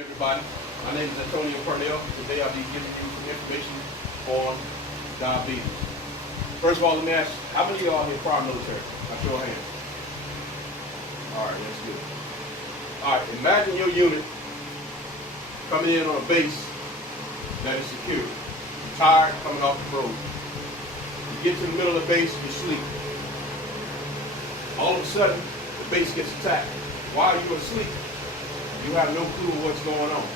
Everybody, my name is Purnell. Today I'll be giving you some information on diabetes. First of all, let me ask you, how many of y'all here prior military? I show of hands. All right, that's good. All right, imagine your unit coming in on a base that is secure. You're tired, coming off the road. You get to the middle of the base, you sleep. All of a sudden, the base gets attacked. While you were asleep, you have no clue what's going on.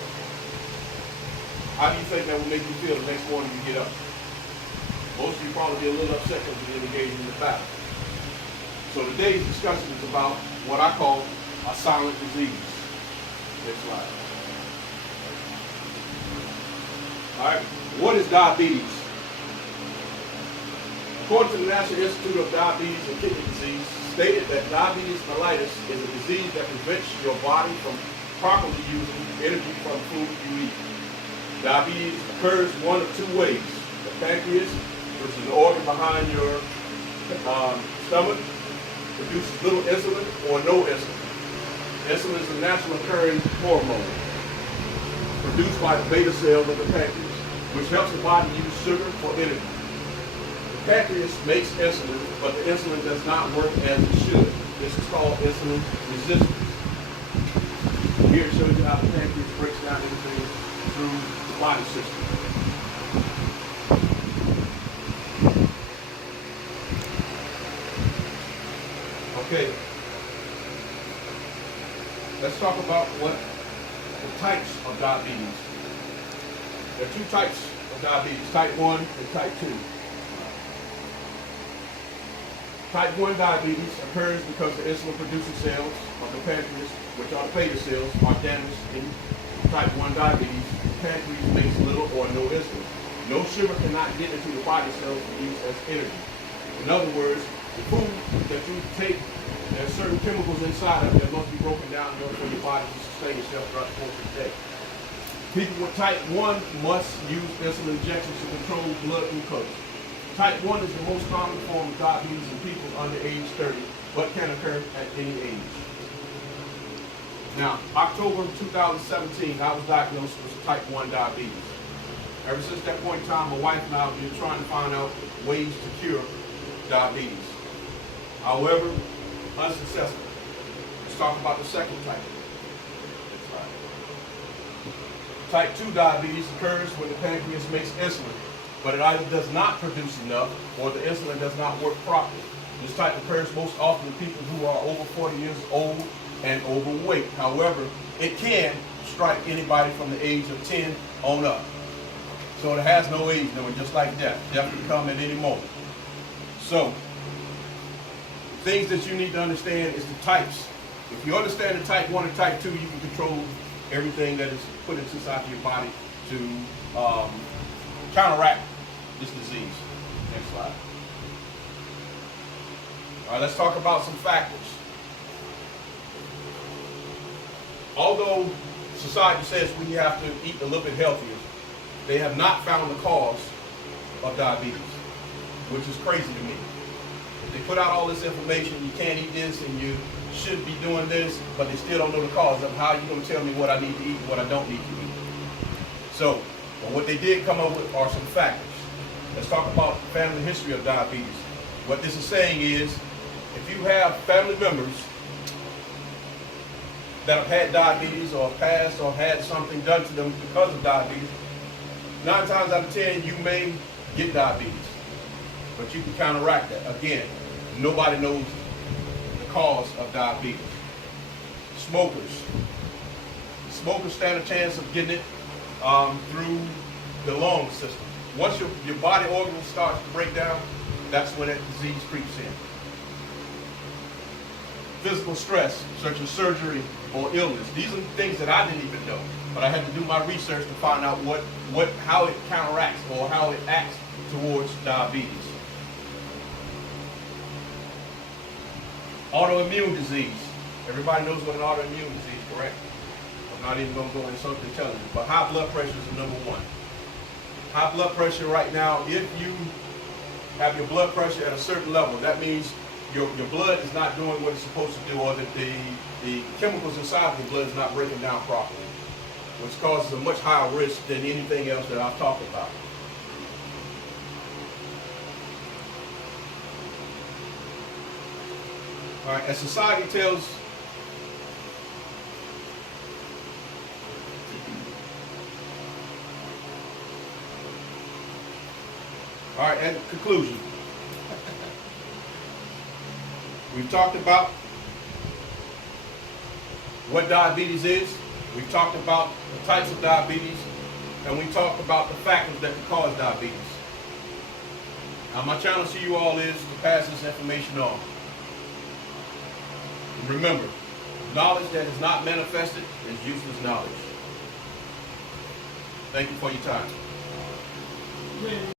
How do you think that will make you feel the next morning you get up? Most of you probably be a little upset because you didn't engage in the battle. So today's discussion is about what I call a silent disease. Next slide. All right, what is diabetes? According to the National Institute of Diabetes and Kidney Disease, stated that diabetes mellitus is a disease that prevents your body from properly using energy from food you eat. Diabetes occurs one of two ways. The pancreas, which is the organ behind your stomach, produces little insulin or no insulin. Insulin is a natural occurring hormone produced by the beta cells of the pancreas, which helps the body use sugar for energy. The pancreas makes insulin, but the insulin does not work as it should. This is called insulin resistance. Here it shows you how the pancreas breaks down everything through the body system. Okay, let's talk about what the types of diabetes. There are two types of diabetes, type 1 and type 2. Type 1 diabetes occurs because the insulin-producing cells of the pancreas, which are the beta cells, are damaged in type 1 diabetes. The pancreas makes little or no insulin. No sugar cannot get into the body cells to use as energy. In other words, the food that you take, there are certain chemicals inside of it that must be broken down in order for your body to sustain itself throughout the course of the day. People with type 1 must use insulin injections to control blood glucose. Type 1 is the most common form of diabetes in people under age 30, but can occur at any age. Now, October 2017, I was diagnosed with type 1 diabetes. Ever since that point in time, my wife and I have been trying to find out ways to cure diabetes. However, unsuccessful. Let's talk about the second type. Type 2 diabetes occurs when the pancreas makes insulin, but it either does not produce enough or the insulin does not work properly. This type occurs most often in people who are over 40 years old and overweight. However, it can strike anybody from the age of 10 on up. So it has no age limit, just like death. Death can come at any moment. So, things that you need to understand is the types. If you understand the type 1 and type 2, you can control everything that is put inside of your body to counteract this disease. Next slide. All right, let's talk about some factors. Although society says we have to eat a little bit healthier, they have not found the cause of diabetes, which is crazy to me. They put out all this information, you can't eat this and you should be doing this, but they still don't know the cause of how you're going to tell me what I need to eat and what I don't need to eat. So, but what they did come up with are some factors. Let's talk about the family history of diabetes. What this is saying is, if you have family members that have had diabetes or passed or had something done to them because of diabetes, 9 times out of 10 you may get diabetes, but you can counteract that. Again, nobody knows the cause of diabetes. Smokers. Smokers stand a chance of getting it through the lung system. Once your body organs starts to break down, that's when that disease creeps in. Physical stress, such as surgery or illness. These are things that I didn't even know, but I had to do my research to find out how it counteracts or how it acts towards diabetes. Autoimmune disease. Everybody knows what an autoimmune disease is, correct? I'm not even going to go into something intelligent, but high blood pressure is the number one. High blood pressure right now, if you have your blood pressure at a certain level, that means your blood is not doing what it's supposed to do, or that the chemicals inside of the blood is not breaking down properly. which causes a much higher risk than anything else that I've talked about. All right, as society tells all right, and conclusion. We've talked about what diabetes is. We've talked about the types of diabetes, and we talked about the factors that can cause diabetes. Now, my challenge to you all is to pass this information on. And remember, knowledge that is not manifested is useless knowledge. Thank you for your time.